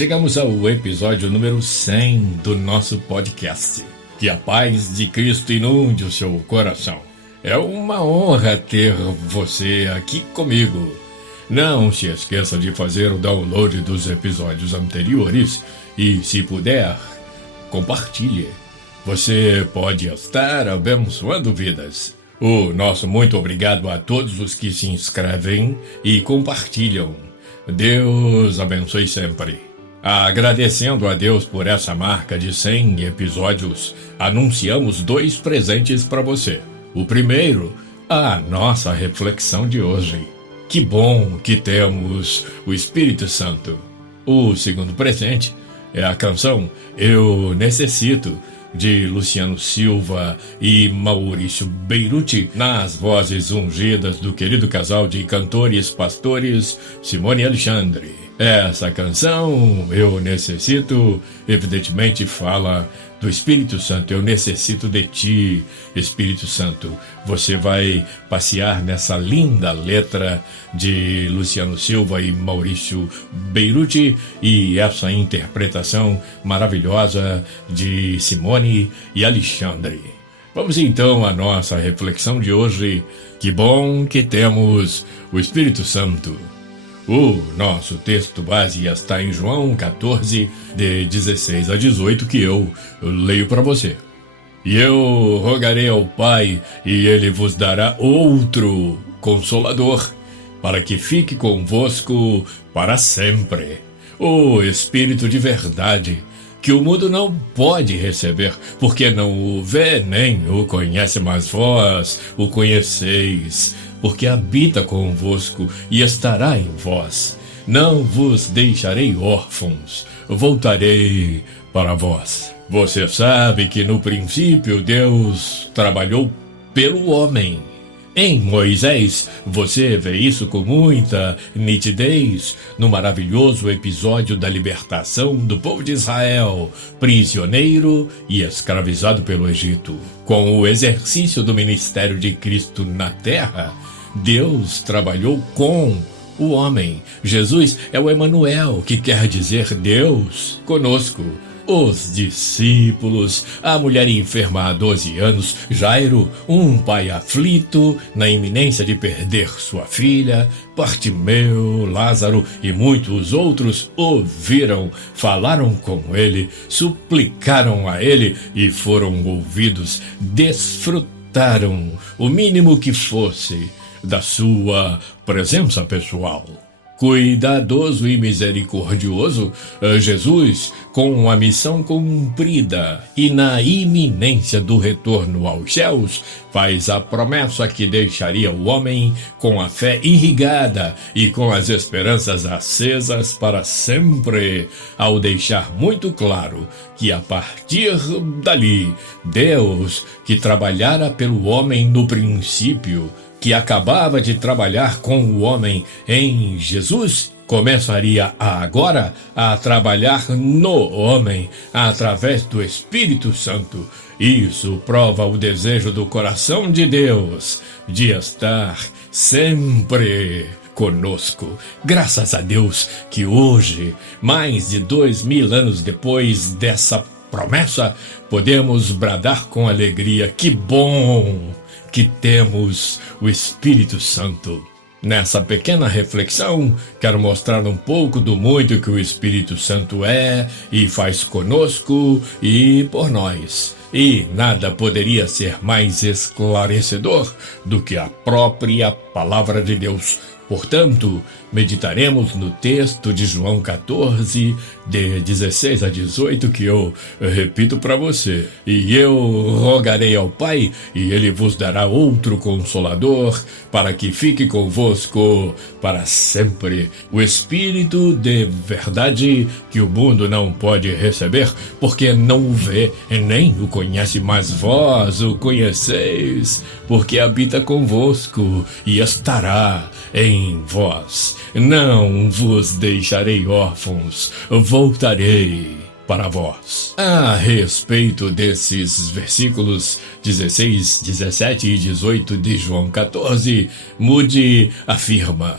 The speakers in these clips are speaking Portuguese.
chegamos ao episódio número 100 do nosso podcast. Que a paz de Cristo inunde o seu coração. É uma honra ter você aqui comigo. Não se esqueça de fazer o download dos episódios anteriores e, se puder, compartilhe. Você pode estar abençoando vidas. O nosso muito obrigado a todos os que se inscrevem e compartilham. Deus abençoe sempre. Agradecendo a Deus por essa marca de 100 episódios, anunciamos 2 presentes para você. O primeiro, a nossa reflexão de hoje. Que bom que temos o Espírito Santo. O segundo presente é a canção Eu Necessito, de Luciano Silva e Maurício Beirute, nas vozes ungidas do querido casal de cantores pastores Simone e Alexandre. Essa canção, Eu Necessito, evidentemente fala do Espírito Santo. Eu necessito de ti, Espírito Santo. Você vai passear nessa linda letra de Luciano Silva e Maurício Beirute e essa interpretação maravilhosa de Simone e Alexandre. Vamos então à nossa reflexão de hoje. Que bom que temos o Espírito Santo. O nosso texto base está em João 14, de 16 a 18, que eu leio para você. E eu rogarei ao Pai, e Ele vos dará outro Consolador, para que fique convosco para sempre. O Espírito de verdade, que o mundo não pode receber, porque não o vê nem o conhece, mas vós o conheceis, porque habita convosco e estará em vós. Não vos deixarei órfãos, voltarei para vós. Você sabe que no princípio Deus trabalhou pelo homem. Em Moisés, você vê isso com muita nitidez no maravilhoso episódio da libertação do povo de Israel, prisioneiro e escravizado pelo Egito. Com o exercício do ministério de Cristo na terra, Deus trabalhou com o homem. Jesus é o Emanuel, que quer dizer Deus conosco. Os discípulos, a mulher enferma há 12 anos, Jairo, um pai aflito, na iminência de perder sua filha, Bartimeu, Lázaro e muitos outros ouviram, falaram com ele, suplicaram a ele e foram ouvidos, desfrutaram o mínimo que fosse da sua presença pessoal. Cuidadoso e misericordioso, Jesus, com a missão cumprida e na iminência do retorno aos céus, faz a promessa que deixaria o homem com a fé irrigada e com as esperanças acesas para sempre, ao deixar muito claro que a partir dali, Deus, que trabalhara pelo homem no princípio, que acabava de trabalhar com o homem em Jesus, começaria agora a trabalhar no homem através do Espírito Santo. Isso prova o desejo do coração de Deus de estar sempre conosco. Graças a Deus que hoje, mais de 2000 anos depois dessa promessa, podemos bradar com alegria: que bom que temos o Espírito Santo. Nessa pequena reflexão, quero mostrar um pouco do muito que o Espírito Santo é e faz conosco e por nós. E nada poderia ser mais esclarecedor do que a própria Palavra de Deus. Portanto, meditaremos no texto de João 14, de 16 a 18, que eu repito para você. E eu rogarei ao Pai, e Ele vos dará outro Consolador, para que fique convosco para sempre. O Espírito de verdade, que o mundo não pode receber, porque não o vê nem o conhece, mas vós o conheceis, porque habita convosco e estará em vós. Não vos deixarei órfãos, voltarei para vós. A respeito desses versículos 16, 17 e 18 de João 14, Moody afirma: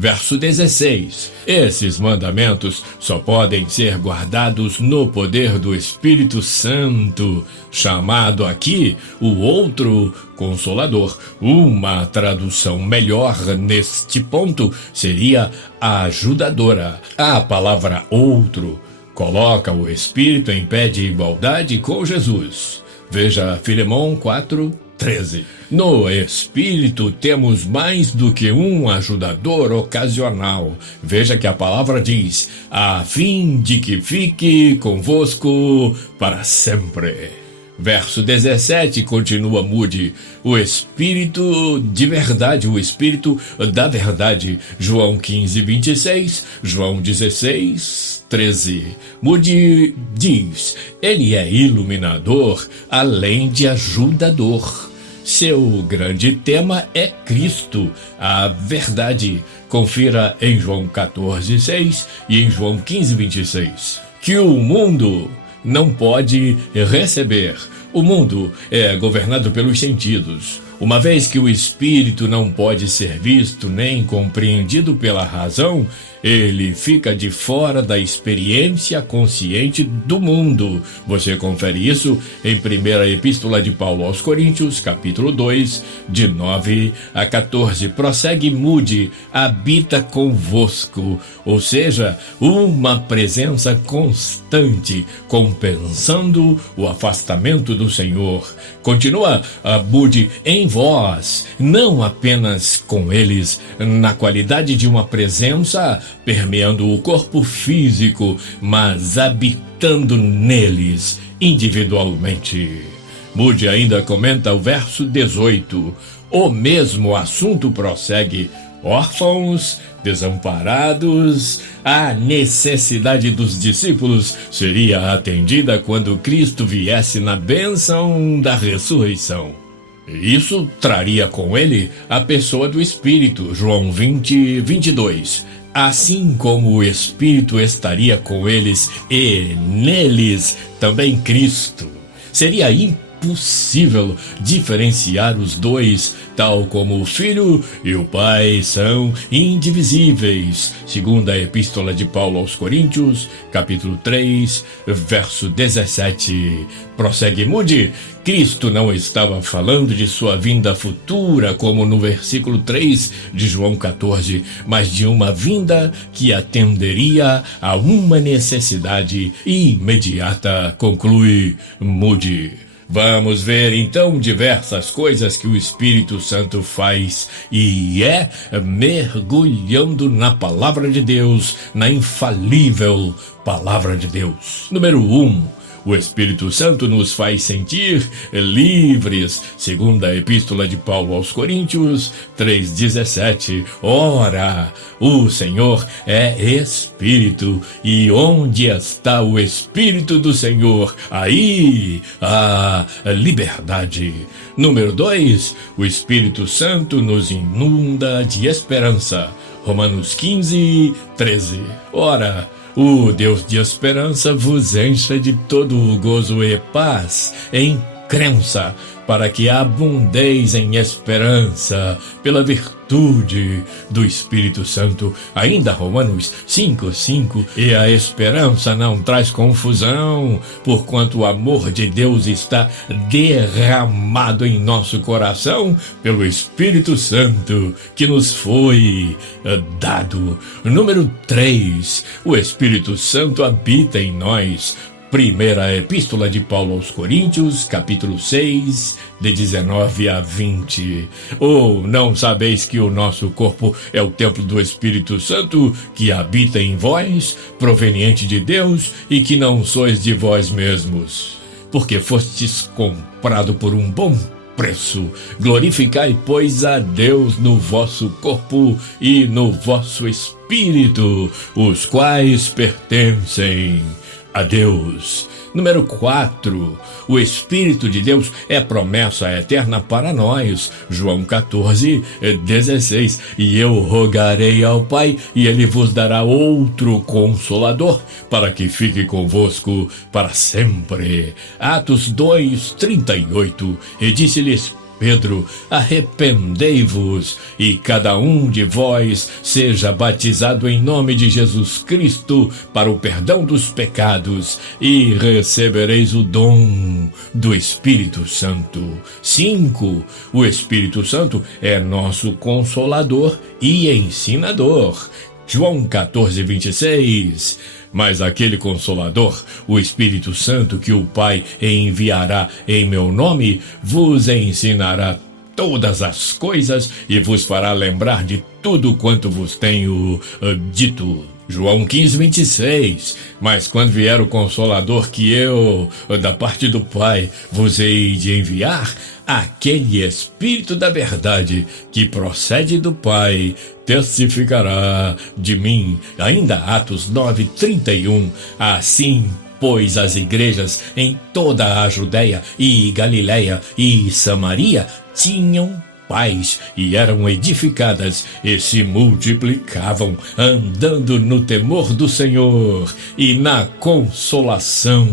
Verso 16. Esses mandamentos só podem ser guardados no poder do Espírito Santo, chamado aqui o outro Consolador. Uma tradução melhor neste ponto seria ajudadora. A palavra outro coloca o Espírito em pé de igualdade com Jesus. Veja Filemão 4:13. No Espírito temos mais do que um ajudador ocasional. Veja que a palavra diz, a fim de que fique convosco para sempre. Verso 17, continua Moody, o Espírito de verdade, o Espírito da verdade. João 15:26, João 16:13. Moody diz, ele é iluminador, além de ajudador. Seu grande tema é Cristo, a verdade. Confira em João 14:6 e em João 15:26. Que o mundo não pode receber. O mundo é governado pelos sentidos. Uma vez que o espírito não pode ser visto nem compreendido pela razão, ele fica de fora da experiência consciente do mundo. Você confere isso em 1ª Epístola de Paulo aos Coríntios, capítulo 2, de 9 a 14. Prossegue Moody, habita convosco, ou seja, uma presença constante, compensando o afastamento do Senhor. Continua Moody, em vós, não apenas com eles, na qualidade de uma presença permeando o corpo físico, mas habitando neles individualmente. Moody ainda comenta o verso 18. O mesmo assunto prossegue. Órfãos, desamparados, a necessidade dos discípulos seria atendida quando Cristo viesse na bênção da ressurreição. Isso traria com ele a pessoa do Espírito, João 20:22. Assim como o Espírito estaria com eles e neles também Cristo. Seria impossível diferenciar os dois, tal como o Filho e o Pai são indivisíveis. Segunda Epístola de Paulo aos Coríntios, capítulo 3, verso 17. Prossegue Moody. Cristo não estava falando de sua vinda futura, como no versículo 3 de João 14, mas de uma vinda que atenderia a uma necessidade imediata, conclui Moody. Vamos ver então diversas coisas que o Espírito Santo faz e é mergulhando na palavra de Deus, na infalível palavra de Deus. Número 1. O Espírito Santo nos faz sentir livres, segundo a Epístola de Paulo aos Coríntios 3:17. Ora, o Senhor é Espírito, e onde está o Espírito do Senhor, aí há liberdade. Número 2, o Espírito Santo nos inunda de esperança. Romanos 15:13. Ora, o Deus de esperança vos encha de todo o gozo e paz em crença, para que abundeis em esperança pela virtude do Espírito Santo. Ainda Romanos 5:5. E a esperança não traz confusão, porquanto o amor de Deus está derramado em nosso coração pelo Espírito Santo que nos foi dado. Número 3. O Espírito Santo habita em nós. Primeira Epístola de Paulo aos Coríntios, capítulo 6, de 19 a 20. Ou não sabeis que o nosso corpo é o templo do Espírito Santo, que habita em vós, proveniente de Deus, e que não sois de vós mesmos, porque fostes comprado por um bom preço. Glorificai, pois, a Deus no vosso corpo e no vosso espírito, os quais pertencem a Deus. Número 4. O Espírito de Deus é promessa eterna para nós. João 14:16. E eu rogarei ao Pai, e Ele vos dará outro Consolador, para que fique convosco para sempre. Atos 2:38. E disse-lhes Pedro: arrependei-vos e cada um de vós seja batizado em nome de Jesus Cristo para o perdão dos pecados e recebereis o dom do Espírito Santo. 5. O Espírito Santo é nosso consolador e ensinador. João 14:26. Mas aquele Consolador, o Espírito Santo, que o Pai enviará em meu nome, vos ensinará todas as coisas e vos fará lembrar de tudo quanto vos tenho dito. João 15:26. Mas quando vier o Consolador que eu, da parte do Pai, vos hei de enviar, aquele Espírito da verdade que procede do Pai, testificará de mim. Ainda Atos 9:31. Assim, pois, as igrejas em toda a Judeia e Galileia e Samaria tinham paz e eram edificadas e se multiplicavam, andando no temor do Senhor e na consolação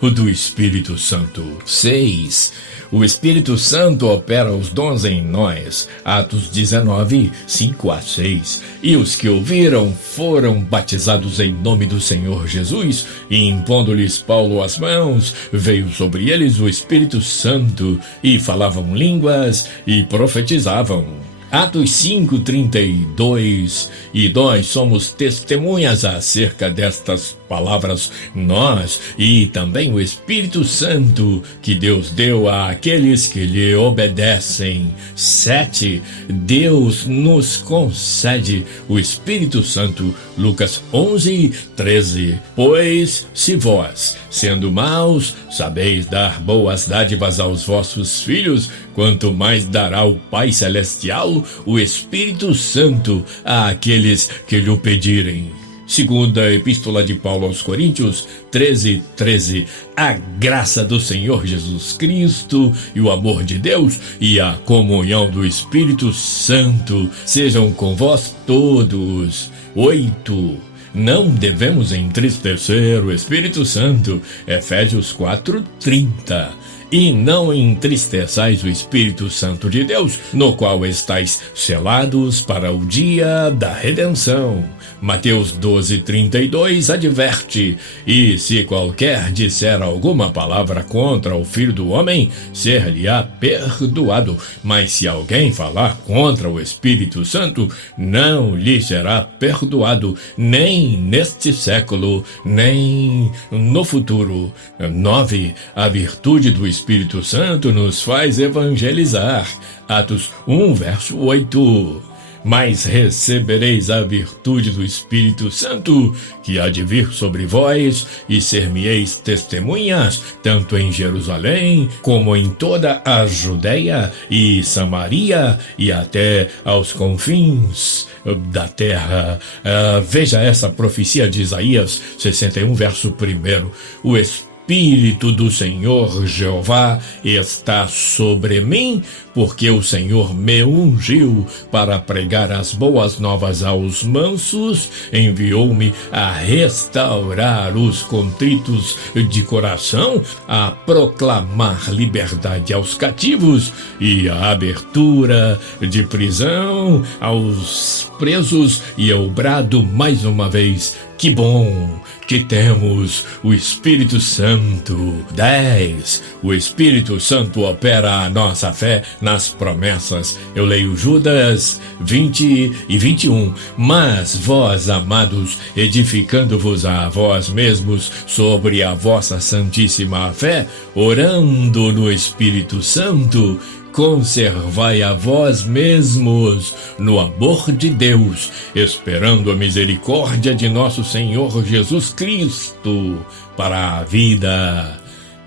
do Espírito Santo. 6. O Espírito Santo opera os dons em nós. Atos 19:5-6. E os que ouviram foram batizados em nome do Senhor Jesus, e impondo-lhes Paulo as mãos, veio sobre eles o Espírito Santo, e falavam línguas e profetizavam. Atos 5:32. E nós somos testemunhas acerca destas palavras, nós e também o Espírito Santo que Deus deu àqueles que lhe obedecem. 7. Deus nos concede o Espírito Santo. Lucas 11:13. Pois se vós, sendo maus, sabeis dar boas dádivas aos vossos filhos, quanto mais dará o Pai Celestial o Espírito Santo àqueles que lhe pedirem. Segunda Epístola de Paulo aos Coríntios 13:13. A graça do Senhor Jesus Cristo e o amor de Deus e a comunhão do Espírito Santo sejam com vós todos. 8. Não devemos entristecer o Espírito Santo. Efésios 4:30. E não entristeçais o Espírito Santo de Deus, no qual estáis selados para o dia da redenção. Mateus 12:32 adverte: e se qualquer disser alguma palavra contra o Filho do Homem, ser-lhe-á perdoado. Mas se alguém falar contra o Espírito Santo, não lhe será perdoado, nem neste século, nem no futuro. 9. A virtude do Espírito Santo nos faz evangelizar. Atos 1:8. Mas recebereis a virtude do Espírito Santo, que há de vir sobre vós, e ser-me-eis testemunhas, tanto em Jerusalém, como em toda a Judeia e Samaria, e até aos confins da terra. Veja essa profecia de Isaías 61:1. O Espírito do Senhor Jeová está sobre mim, porque o Senhor me ungiu para pregar as boas novas aos mansos, enviou-me a restaurar os contritos de coração, a proclamar liberdade aos cativos e a abertura de prisão aos presos. E eu brado mais uma vez: que bom que temos o Espírito Santo. 10. O Espírito Santo opera a nossa fé nas promessas. Eu leio Judas 20:21. Mas vós, amados, edificando-vos a vós mesmos sobre a vossa santíssima fé, orando no Espírito Santo, conservai a vós mesmos no amor de Deus, esperando a misericórdia de nosso Senhor Jesus Cristo para a vida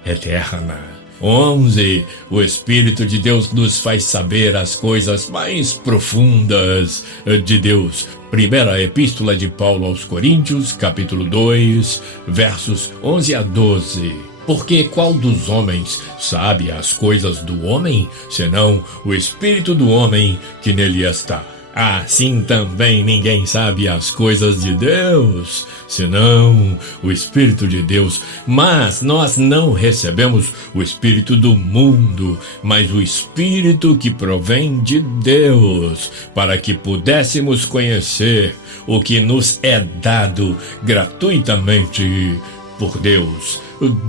eterna. 11. O Espírito de Deus nos faz saber as coisas mais profundas de Deus. Primeira Epístola de Paulo aos Coríntios, capítulo 2, versos 11-12. Porque qual dos homens sabe as coisas do homem, senão o Espírito do homem que nele está? Assim também ninguém sabe as coisas de Deus, senão o Espírito de Deus. Mas nós não recebemos o Espírito do mundo, mas o Espírito que provém de Deus, para que pudéssemos conhecer o que nos é dado gratuitamente por Deus.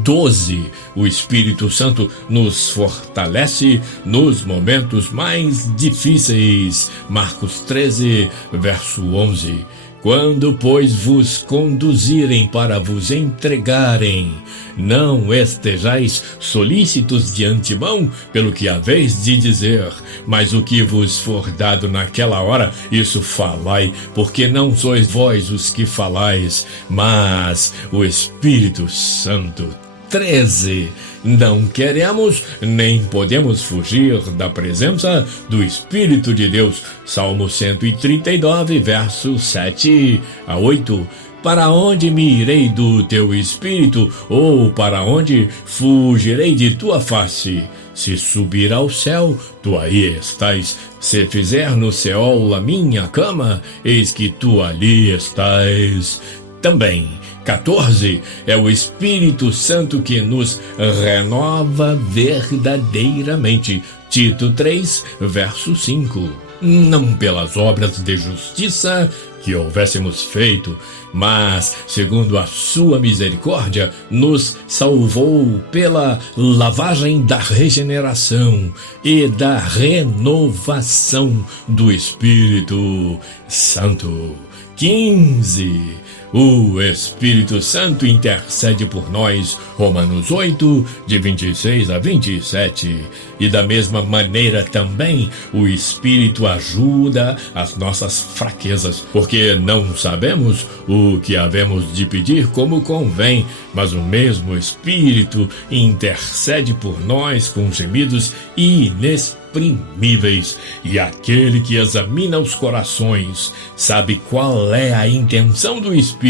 12. O Espírito Santo nos fortalece nos momentos mais difíceis. Marcos 13, verso 11. Quando, pois, vos conduzirem para vos entregarem, não estejais solícitos de antemão pelo que haveis de dizer, mas o que vos for dado naquela hora, isso falai, porque não sois vós os que falais, mas o Espírito Santo. 13. Não queremos nem podemos fugir da presença do Espírito de Deus. Salmo 139, versos 7 a 8. Para onde me irei do teu Espírito, ou para onde fugirei de tua face? Se subir ao céu, tu aí estás. Se fizer no Seol a minha cama, eis que tu ali estás também. 14. É o Espírito Santo que nos renova verdadeiramente. Tito 3, verso 5. Não pelas obras de justiça que houvéssemos feito, mas, segundo a sua misericórdia, nos salvou pela lavagem da regeneração e da renovação do Espírito Santo. 15. O Espírito Santo intercede por nós, Romanos 8, de 26 a 27. E da mesma maneira também o Espírito ajuda as nossas fraquezas, porque não sabemos o que havemos de pedir como convém, mas o mesmo Espírito intercede por nós com gemidos inexprimíveis. E aquele que examina os corações sabe qual é a intenção do Espírito,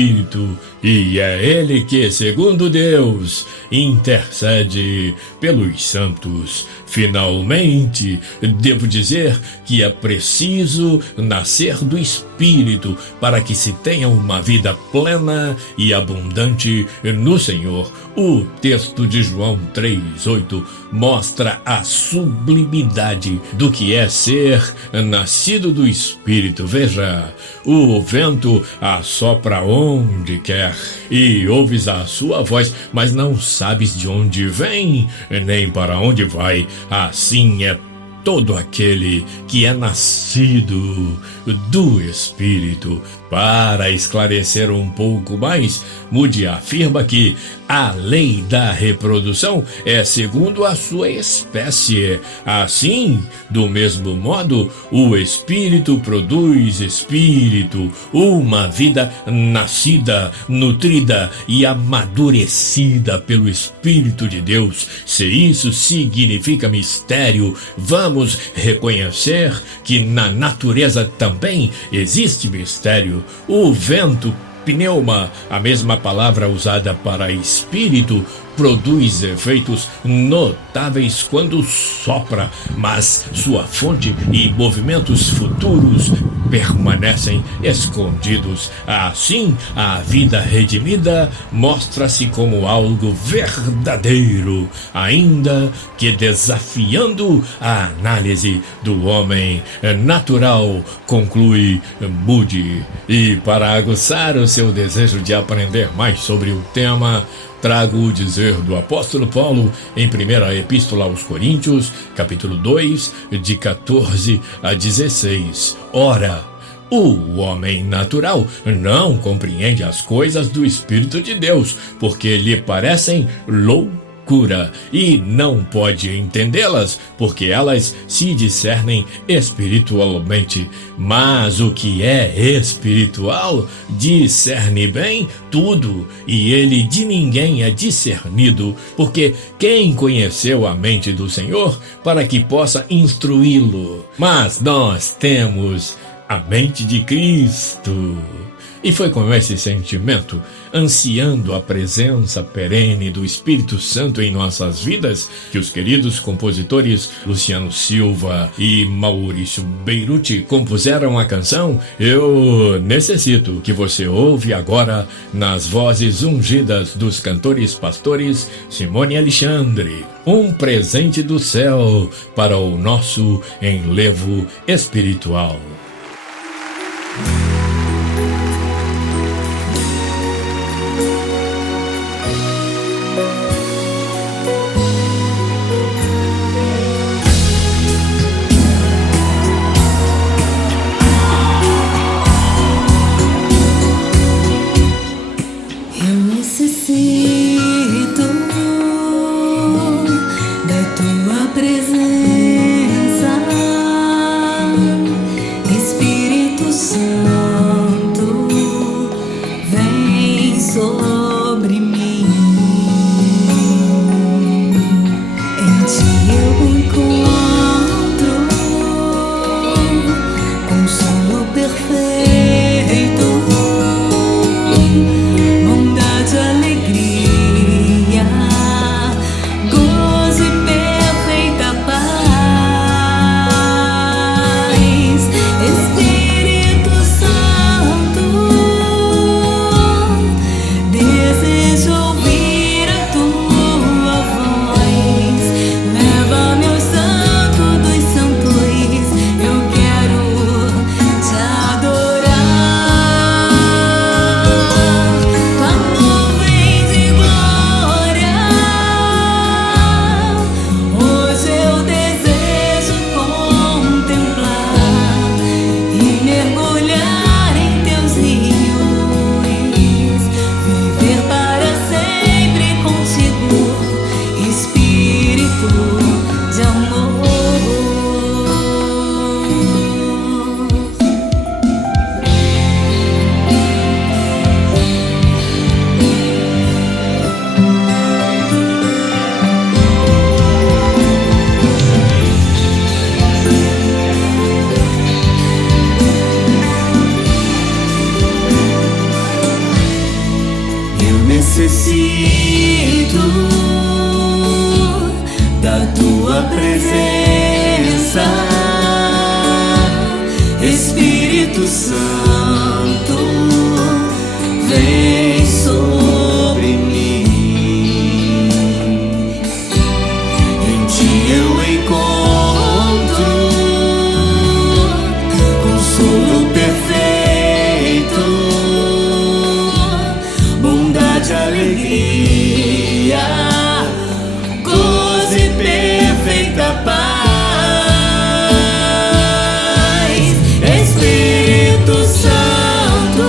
e é ele que, segundo Deus, intercede pelos santos. Finalmente, devo dizer que é preciso nascer do Espírito para que se tenha uma vida plena e abundante no Senhor. O texto de João 3:8 mostra a sublimidade do que é ser nascido do Espírito. Veja, o vento assopra onde quer e ouves a sua voz, mas não sabes de onde vem, nem para onde vai. Assim é todo aquele que é nascido do Espírito. Para esclarecer um pouco mais, Moody afirma que a lei da reprodução é segundo a sua espécie. Assim, do mesmo modo, o Espírito produz Espírito, uma vida nascida, nutrida e amadurecida pelo Espírito de Deus. Se isso significa mistério, vamos reconhecer que na natureza também existe mistério. O vento, pneuma, a mesma palavra usada para espírito, produz efeitos notáveis quando sopra, mas sua fonte e movimentos futuros permanecem escondidos. Assim, a vida redimida mostra-se como algo verdadeiro, ainda que desafiando a análise do homem natural, conclui Moody. E para aguçar o seu desejo de aprender mais sobre o tema, trago o dizer do apóstolo Paulo em 1ª Epístola aos Coríntios, capítulo 2, de 14 a 16. Ora, o homem natural não compreende as coisas do Espírito de Deus, porque lhe parecem loucura, e não pode entendê-las, porque elas se discernem espiritualmente. Mas o que é espiritual discerne bem tudo, e ele de ninguém é discernido, porque quem conheceu a mente do Senhor para que possa instruí-lo? Mas nós temos a mente de Cristo. E foi com esse sentimento, ansiando a presença perene do Espírito Santo em nossas vidas, que os queridos compositores Luciano Silva e Maurício Beirute compuseram a canção Eu Necessito, que você ouve agora nas vozes ungidas dos cantores pastores Simone e Alexandre. Um presente do céu para o nosso enlevo espiritual. Necessito da tua presença, Espírito Santo, vem sobre mim. Em ti eu encontro consolo perfeito, bondade, alegria, gozo e perfeita paz. Espírito Santo,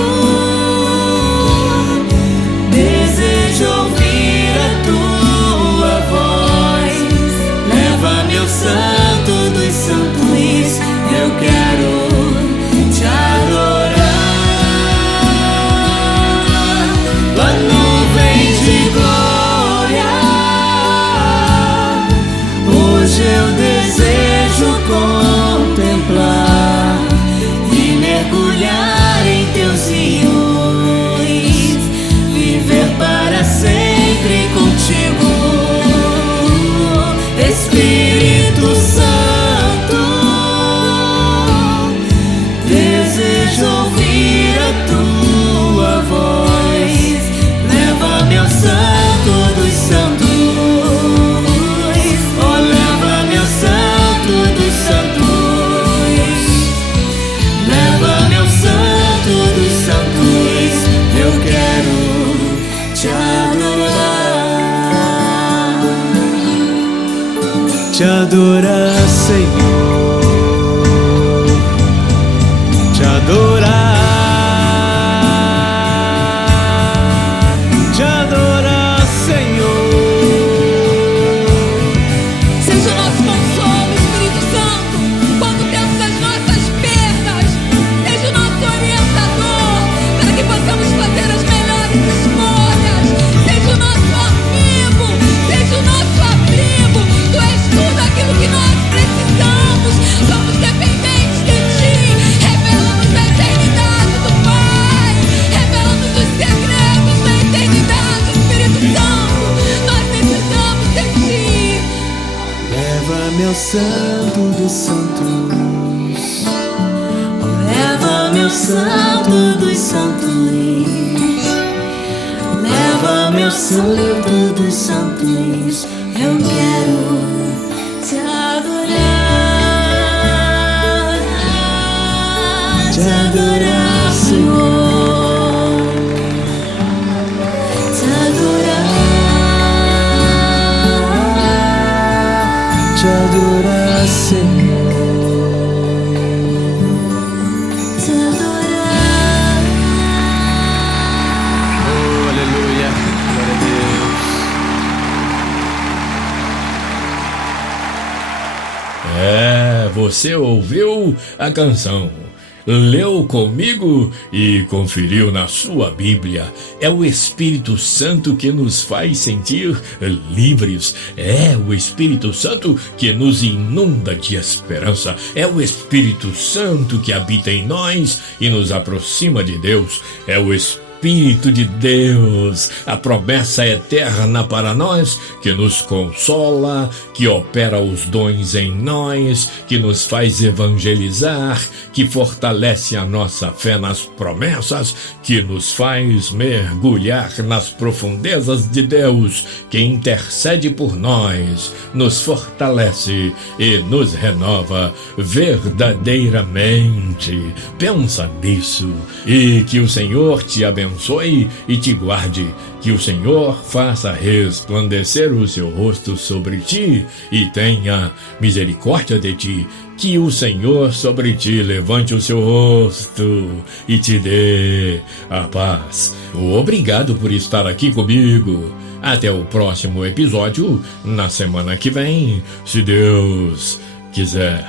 desejo ouvir a tua voz. Leva-me ao santo dos santos, eu quero te adorar. Tua nuvem de glória, hoje eu desejo contemplar e mergulhar em teus rios, viver para sempre contigo. Espírito Santo, desejo ouvir a tua voz. Leva-me ao santo dos santos, oh, leva-me ao santo dos santos, leva-me ao santo dos santos, eu quero te adorar, Senhor, te adorar. Seja o nosso consolo, Espírito Santo, quando temos as nossas perdas. Seja o nosso orientador, para que possamos fazer as melhores escolhas. Seja o nosso amigo, seja o nosso abrigo. Tu és tudo aquilo que nós precisamos. leva-me ao Santo dos Santos. Leva-me ao Santo dos Santos. Leva-me ao Santo dos Santos. Eu quero te adorar, Senhor. Te adorar, Senhor. Te adorar. Oh, aleluia. Glória a É, Deus. você ouviu a canção, leu comigo e conferiu na sua Bíblia. É o Espírito Santo que nos faz sentir livres. É o Espírito Santo que nos inunda de esperança. É o Espírito Santo que habita em nós e nos aproxima de Deus. É o Espírito de Deus, a promessa eterna para nós, que nos consola, que opera os dons em nós, que nos faz evangelizar, que fortalece a nossa fé nas promessas, que nos faz mergulhar nas profundezas de Deus, que intercede por nós, nos fortalece e nos renova verdadeiramente. Pensa nisso e que o Senhor te abençoe e te guarde, que o Senhor faça resplandecer o seu rosto sobre ti e tenha misericórdia de ti, que o Senhor sobre ti levante o seu rosto e te dê a paz. Obrigado por estar aqui comigo. Até o próximo episódio, na semana que vem, se Deus quiser.